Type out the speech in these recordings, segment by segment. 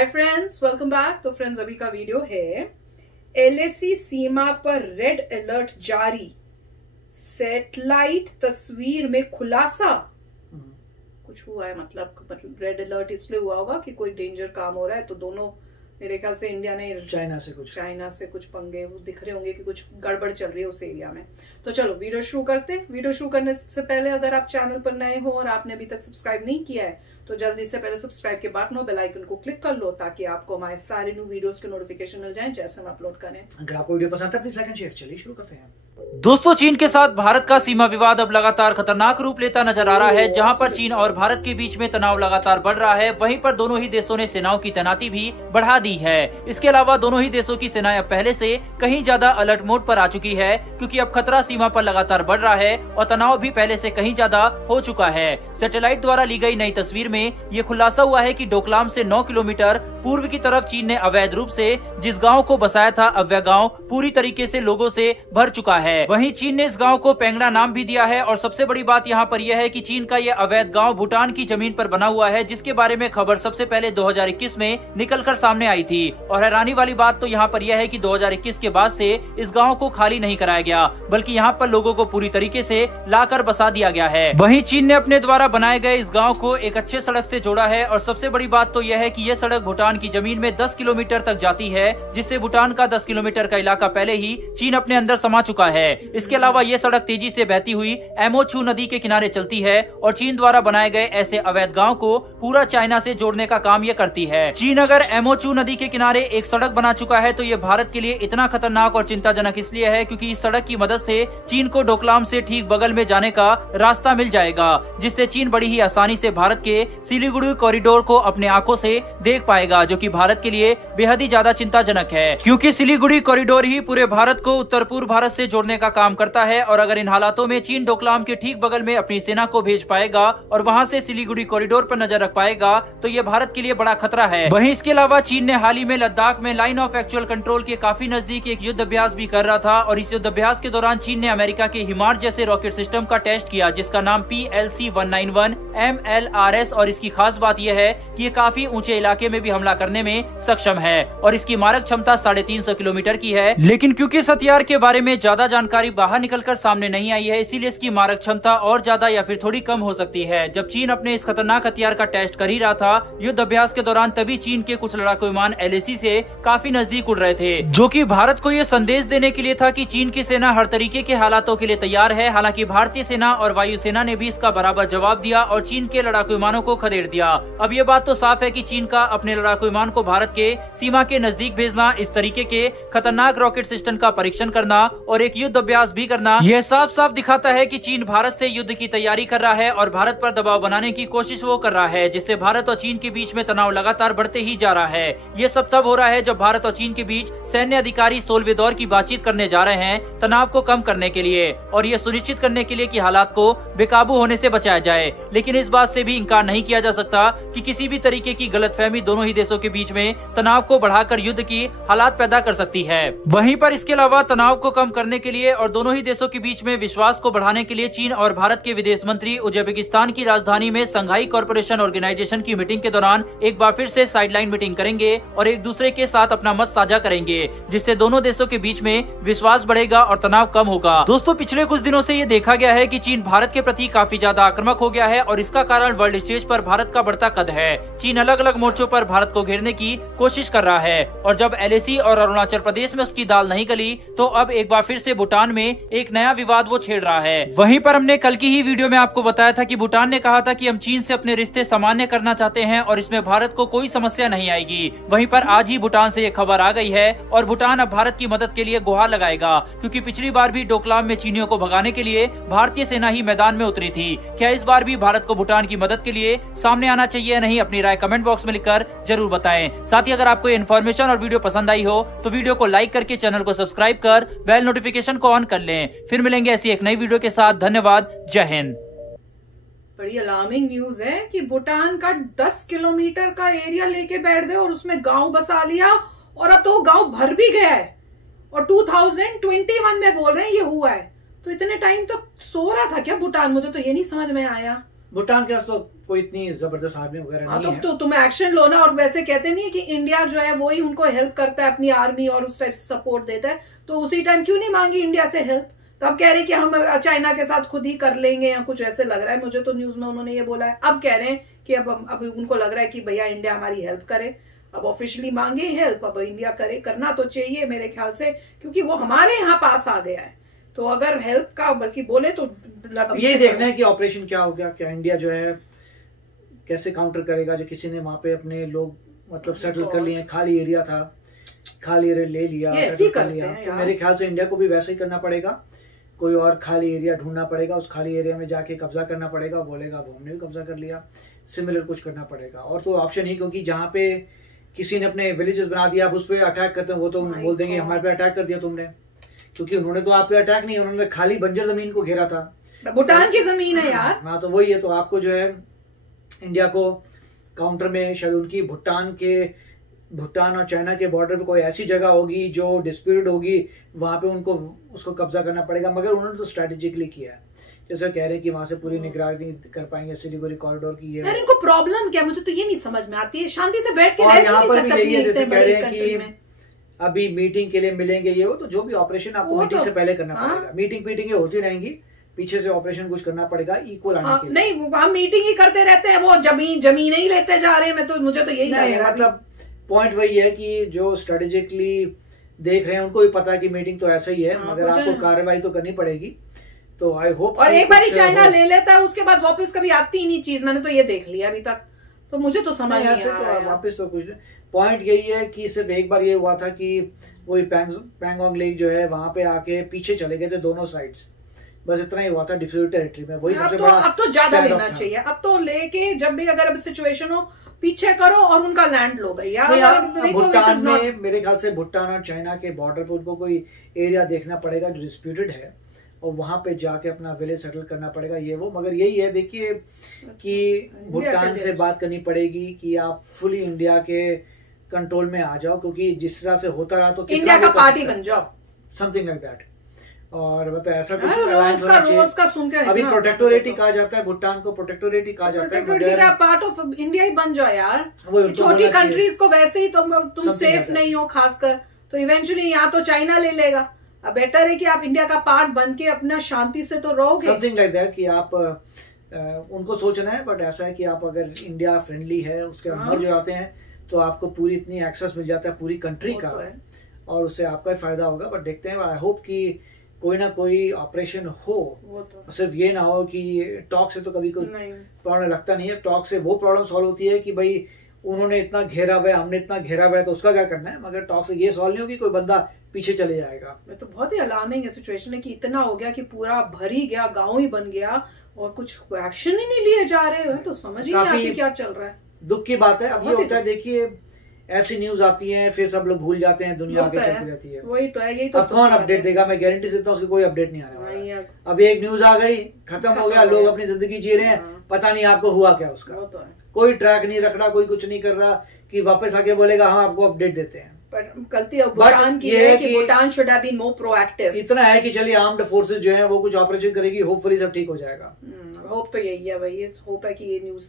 Hi friends, welcome back. तो friends, अभी का वीडियो है एलएसी सीमा पर रेड अलर्ट जारी, सैटेलाइट तस्वीर में खुलासा। कुछ हुआ है, मतलब रेड अलर्ट इसलिए हुआ होगा कि कोई डेंजर काम हो रहा है। तो दोनों मेरे ख्याल से इंडिया ने चाइना से कुछ पंगे दिख रहे होंगे कि कुछ गड़बड़ चल रही है उस एरिया में। तो चलो वीडियो शुरू करते हैं। वीडियो शुरू करने से पहले अगर आप चैनल पर नए हो और आपने अभी तक सब्सक्राइब नहीं किया है तो जल्दी से पहले सब्सक्राइब के बटन और बेल आइकन को क्लिक कर लो ताकि आपको हमारे सारे न्यू वीडियोस के नोटिफिकेशन मिल जाएं जैसे हम अपलोड करें। अगर आपको वीडियो पसंद है प्लीज लाइक एंड शेयर। चलिए शुरू करते हैं। दोस्तों, चीन के साथ भारत का सीमा विवाद अब लगातार खतरनाक रूप लेता नजर आ रहा है। जहां पर चीन और भारत के बीच में तनाव लगातार बढ़ रहा है, वहीं पर दोनों ही देशों ने सेनाओं की तैनाती भी बढ़ा दी है। इसके अलावा दोनों ही देशों की सेनाएं अब पहले से कहीं ज्यादा अलर्ट मोड पर आ चुकी है, क्योंकि अब खतरा सीमा पर लगातार बढ़ रहा है और तनाव भी पहले से कहीं ज्यादा हो चुका है। सैटेलाइट द्वारा ली गई नई तस्वीर में ये खुलासा हुआ है कि डोकलाम से 9 किलोमीटर पूर्व की तरफ चीन ने अवैध रूप से जिस गाँव को बसाया था, अब वह गाँव पूरी तरीके से लोगों से भर चुका है। वहीं चीन ने इस गांव को पेंगड़ा नाम भी दिया है। और सबसे बड़ी बात यहाँ पर यह है कि चीन का यह अवैध गांव भूटान की जमीन पर बना हुआ है, जिसके बारे में खबर सबसे पहले 2021 में निकलकर सामने आई थी। और हैरानी वाली बात तो यहाँ पर यह है कि 2021 के बाद से इस गांव को खाली नहीं कराया गया, बल्कि यहाँ पर लोगों को पूरी तरीके से लाकर बसा दिया गया है। वहीं चीन ने अपने द्वारा बनाए गए इस गाँव को एक अच्छे सड़क से जोड़ा है। और सबसे बड़ी बात तो यह है कि यह सड़क भूटान की जमीन में 10 किलोमीटर तक जाती है, जिससे भूटान का 10 किलोमीटर का इलाका पहले ही चीन अपने अंदर समा चुका है। इसके अलावा ये सड़क तेजी से बहती हुई एमोचू नदी के किनारे चलती है और चीन द्वारा बनाए गए ऐसे अवैध गांव को पूरा चाइना से जोड़ने का काम ये करती है। चीन अगर एमोचू नदी के किनारे एक सड़क बना चुका है तो ये भारत के लिए इतना खतरनाक और चिंताजनक इसलिए है क्योंकि इस सड़क की मदद से चीन को डोकलाम से ठीक बगल में जाने का रास्ता मिल जाएगा, जिससे चीन बड़ी ही आसानी से भारत के सिलीगुड़ी कॉरिडोर को अपने आंखों से देख पाएगा, जो कि भारत के लिए बेहद ही ज्यादा चिंताजनक है, क्योंकि सिलीगुड़ी कॉरिडोर ही पूरे भारत को उत्तर पूर्व भारत से जोड़ने का काम करता है। और अगर इन हालातों में चीन डोकलाम के ठीक बगल में अपनी सेना को भेज पाएगा और वहां से सिलीगुड़ी कॉरिडोर पर नजर रख पाएगा तो ये भारत के लिए बड़ा खतरा है। वहीं इसके अलावा चीन ने हाल ही में लद्दाख में लाइन ऑफ एक्चुअल कंट्रोल के काफी नजदीक एक युद्ध अभ्यास भी कर रहा था। और इस युद्ध अभ्यास के दौरान चीन ने अमेरिका के हिमार जैसे रॉकेट सिस्टम का टेस्ट किया, जिसका नाम PLC-191 MLRS। और इसकी खास बात यह है कि ये काफी ऊंचे इलाके में भी हमला करने में सक्षम है और इसकी मारक क्षमता 350 किलोमीटर की है। लेकिन क्योंकि इस हथियार के बारे में ज्यादा जानकारी बाहर निकलकर सामने नहीं आई है, इसीलिए इसकी मारक क्षमता और ज्यादा या फिर थोड़ी कम हो सकती है। जब चीन अपने इस खतरनाक हथियार का टेस्ट कर ही रहा था युद्ध अभ्यास के दौरान, तभी चीन के कुछ लड़ाकू विमान LAC से काफी नजदीक उड़ रहे थे, जो कि भारत को ये संदेश देने के लिए था कि चीन की सेना हर तरीके के हालातों के लिए तैयार है। हालांकि भारतीय सेना और वायुसेना ने भी इसका बराबर जवाब दिया और चीन के लड़ाकू विमानों को खदेड़ दिया। अब ये बात तो साफ है कि चीन का अपने लड़ाकू विमान को भारत के सीमा के नजदीक भेजना, इस तरीके के खतरनाक रॉकेट सिस्टम का परीक्षण करना और एक युद्ध अभ्यास भी करना, यह साफ साफ दिखाता है कि चीन भारत से युद्ध की तैयारी कर रहा है और भारत पर दबाव बनाने की कोशिश वो कर रहा है, जिससे भारत और चीन के बीच में तनाव लगातार बढ़ते ही जा रहा है। ये सब तब हो रहा है जब भारत और चीन के बीच सैन्य अधिकारी 16वें दौर की बातचीत करने जा रहे हैं तनाव को कम करने के लिए और ये सुनिश्चित करने के लिए कि हालात को बेकाबू होने से बचाया जाए। लेकिन इस बात से भी इंकार नहीं किया जा सकता कि किसी भी तरीके की गलतफहमी दोनों ही देशों के बीच में तनाव को बढ़ाकर युद्ध की हालात पैदा कर सकती है। वहीं पर इसके अलावा तनाव को कम करने के लिए और दोनों ही देशों के बीच में विश्वास को बढ़ाने के लिए चीन और भारत के विदेश मंत्री उज्बेकिस्तान की राजधानी में संघाई कॉर्पोरेशन ऑर्गेनाइजेशन की मीटिंग के दौरान एक बार फिर से साइडलाइन मीटिंग करेंगे और एक दूसरे के साथ अपना मत साझा करेंगे, जिससे दोनों देशों के बीच में विश्वास बढ़ेगा और तनाव कम होगा। दोस्तों, पिछले कुछ दिनों से ये देखा गया है कि चीन भारत के प्रति काफी ज्यादा आक्रामक हो गया है और इसका कारण वर्ल्ड स्टेज पर भारत का बढ़ता कद है। चीन अलग अलग मोर्चों पर भारत को घेरने की कोशिश कर रहा है और जब LAC और अरुणाचल प्रदेश में उसकी दाल नहीं गली तो अब एक बार फिर से भूटान में एक नया विवाद वो छेड़ रहा है। वहीं पर हमने कल की ही वीडियो में आपको बताया था कि भूटान ने कहा था कि हम चीन से अपने रिश्ते सामान्य करना चाहते हैं और इसमें भारत को कोई समस्या नहीं आएगी। वहीं पर आज ही भूटान से ये खबर आ गई है और भूटान अब भारत की मदद के लिए गुहार लगाएगा, क्योंकि पिछली बार भी डोकलाम में चीनियों को भगाने के लिए भारतीय सेना ही मैदान में उतरी थी। क्या इस बार भी भारत को भूटान की मदद के लिए सामने आना चाहिए या नहीं? अपनी राय कमेंट बॉक्स में लिखकर जरूर बताएं। साथ ही अगर आपको ये इन्फॉर्मेशन और वीडियो पसंद आई हो तो वीडियो को लाइक करके चैनल को सब्सक्राइब कर बेल नोटिफिकेशन को ऑन कर लें। फिर मिलेंगे ऐसी एक नई वीडियो के साथ। धन्यवाद। जय हिंद। बड़ी अलार्मिंग न्यूज है कि भूटान का 10 किलोमीटर का एरिया लेके बैठ गए और उसमें गांव बसा लिया और अब तो वो गांव भर भी गया है और 2021 में बोल रहे हैं ये हुआ है। तो इतने टाइम तो सो रहा था क्या भूटान? मुझे तो ये नहीं समझ में आया। भूटान के पास तो कोई इतनी जबरदस्त आर्मी वगैरह नहीं है। तो तुम एक्शन लो ना। और वैसे कहते नहीं है कि इंडिया जो है वो ही उनको हेल्प करता है, अपनी आर्मी और उस टाइप से सपोर्ट देता है, तो उसी टाइम क्यों नहीं मांगी इंडिया से हेल्प? तब कह रहे कि हम चाइना के साथ खुद ही कर लेंगे या कुछ ऐसे लग रहा है मुझे तो न्यूज में उन्होंने ये बोला है। अब कह रहे हैं कि अब उनको लग रहा है कि भैया इंडिया हमारी हेल्प करे, अब ऑफिशियली मांगे हेल्प, अब इंडिया करे, करना तो चाहिए मेरे ख्याल से, क्योंकि वो हमारे यहाँ पास आ गया है। तो अगर हेल्प का बल्कि बोले तो ये देखना है कि ऑपरेशन क्या हो गया, क्या इंडिया जो है कैसे काउंटर करेगा। जो किसी ने वहां पे अपने लोग मतलब सेटल कर लिए, खाली एरिया था, खाली एरिया ले लिया, सेटल कर लिया, तो मेरे ख्याल से इंडिया को भी वैसे ही करना पड़ेगा। कोई और खाली एरिया ढूंढना पड़ेगा, उस खाली एरिया में जाके कब्जा करना पड़ेगा, बोलेगा वो हमने भी कब्जा कर लिया, सिमिलर कुछ करना पड़ेगा। और तो ऑप्शन ही, क्योंकि जहाँ पे किसी ने अपने विलेजेस बना दिया आप उस पर अटैक करते हैं, वो तो बोल देंगे हमारे पे अटैक कर दिया तुमने, क्योंकि उन्होंने तो आप पे अटैक नहीं, उन्होंने खाली बंजर जमीन को घेरा था, भूटान की जमीन है यार। हाँ तो वही है। तो आपको जो है इंडिया को काउंटर में शायद उनकी भूटान और चाइना के बॉर्डर पे कोई ऐसी जगह होगी जो डिस्प्यूटेड होगी, वहां पे उनको उसको कब्जा करना पड़ेगा। मगर उन्होंने तो स्ट्रेटेजिकली किया है, जैसे कह रहे हैं कि वहां से पूरी निगरानी कर पाएंगे सिलीगुड़ी कॉरिडोर की। ये इनको प्रॉब्लम क्या, मुझे तो ये नहीं समझ में आती है। शांति से बैठ के और यहाँ पर भी यही है, जैसे कह रहे हैं कि अभी मीटिंग के लिए मिलेंगे ये वो, तो जो भी ऑपरेशन आपको मीटिंग से पहले करना पड़ेगा। मीटिंग होती रहेंगी, पीछे से ऑपरेशन कुछ करना पड़ेगा इक्वल आने के लिए। नहीं हम मीटिंग ही करते रहते हैं, वो जमीन ही लेते जा रहे हैं। मैं तो मुझे तो यही नहीं, मतलब पॉइंट वही है कि जो स्ट्रेटेजिकली देख रहे हैं उनको भी पता है कि मीटिंग तो ऐसा ही है, मगर आपको कार्रवाई तो करनी पड़ेगी। तो आई होप। और एक बार चाइना ले लेता है उसके बाद वापस कभी आती ही नहीं चीज, मैंने तो ये देख लिया अभी तक, तो मुझे तो समझ नहीं आया। वापस तो कुछ नहीं। पॉइंट यही है कि सिर्फ एक बार ये हुआ था कि वही पैंगोंग लेक जो है वहां पे आके पीछे चले गए थे दोनों साइड्स, बस इतना ही हुआ था डिफ्यूज टेरिटरी में। वही सबसे बड़ा अब तो ज्यादा लेना चाहिए, अब तो लेके जब भी अगर सिचुएशन हो पीछे करो और उनका लैंड लो भैया। भूटान में मेरे ख्याल से भूटान और चाइना के बॉर्डर पे उनको कोई एरिया देखना पड़ेगा जो डिस्प्यूटेड है, और वहां पे जाके अपना विलेज सेटल करना पड़ेगा ये वो। मगर यही है देखिए कि भूटान से बात करनी पड़ेगी कि आप फुली इंडिया के कंट्रोल में आ जाओ, क्योंकि जिस तरह से होता रहा तो इंडिया का पार्टी बन जाओ, समथिंग लाइक दैट। और मतलब ऐसा कुछ रोज का सुन के अभी प्रोटेक्टोरेट ही कहा जाता है, भूटान को प्रोटेक्टोरेट ही कहा जाता है। पार्ट ऑफ इंडिया ही बन जाओ यार। छोटी कंट्रीज को वैसे ही तुम सेफ नहीं हो खासकर, तो इवेंचुअली यहाँ तो चाइना ले लेगा। अब बेटर है कि आप इंडिया का पार्ट बन के अपना शांति से तो रहोगे, समथिंग लाइक दैट कि आप उनको सोचना है। बट ऐसा है कि आप अगर इंडिया फ्रेंडली है उसके अंदर जो आते हैं तो आपको पूरी इतनी एक्सेस मिल जाता है पूरी कंट्री का, और उससे आपका फायदा होगा। बट देखते हैं, आई होप कि कोई ना कोई ऑपरेशन हो। तो सिर्फ ये ना हो कि टॉक से तो कभी कोई प्रॉब्लम लगता नहीं है। टॉक से वो प्रॉब्लम सॉल्व होती है कि भाई उन्होंने इतना घेरा हुआ है, हमने इतना घेरा हुआ है, तो उसका क्या करना है। मगर टॉक से ये सॉल्व नहीं होगी, कोई बंदा पीछे चले जाएगा। तो बहुत ही अलार्मिंग है सिचुएशन है कि इतना हो गया कि पूरा भर ही गया, गाँव ही बन गया और कुछ एक्शन ही नहीं लिए जा रहे हैं। तो समझ ही नहीं आती क्या चल रहा है। दुख की बात है। अब ये होता है, देखिए ऐसी न्यूज आती है फिर सब लोग भूल जाते हैं, दुनिया आगे चलती रहती है। वही तो है, यही तो। अब कौन अपडेट देगा? मैं गारंटी देता हूँ उसकी कोई अपडेट नहीं आने वाला। अब एक न्यूज आ गई, खत्म हो गया, लोग अपनी जिंदगी जी रहे हैं, पता नहीं आपको हुआ क्या उसका। वो तो है। कोई ट्रैक नहीं रख रहा, कोई कुछ नहीं कर रहा कि वापस आके बोलेगा हम आपको अपडेट देते हैं। पर गलती भूटान की है कि Bhutan should have been more proactive. इतना है कि चलिए आर्म्ड फोर्सेस जो है वो कुछ ऑपरेशन करेगी, होपफुली सब ठीक हो जाएगा। होप तो यही है भाई, होप है कि ये न्यूज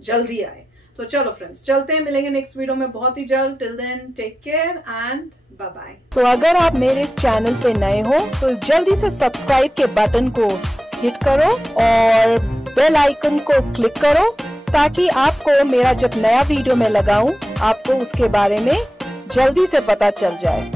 जल्दी आए। तो चलो फ्रेंड्स, चलते हैं, मिलेंगे नेक्स्ट वीडियो में बहुत ही जल्द। Till then take care and bye bye. तो अगर आप मेरे इस चैनल पे नए हो तो जल्दी से सब्सक्राइब के बटन को हिट करो और बेल आइकन को क्लिक करो, ताकि आपको मेरा जब नया वीडियो मैं लगाऊं आपको उसके बारे में जल्दी से पता चल जाए।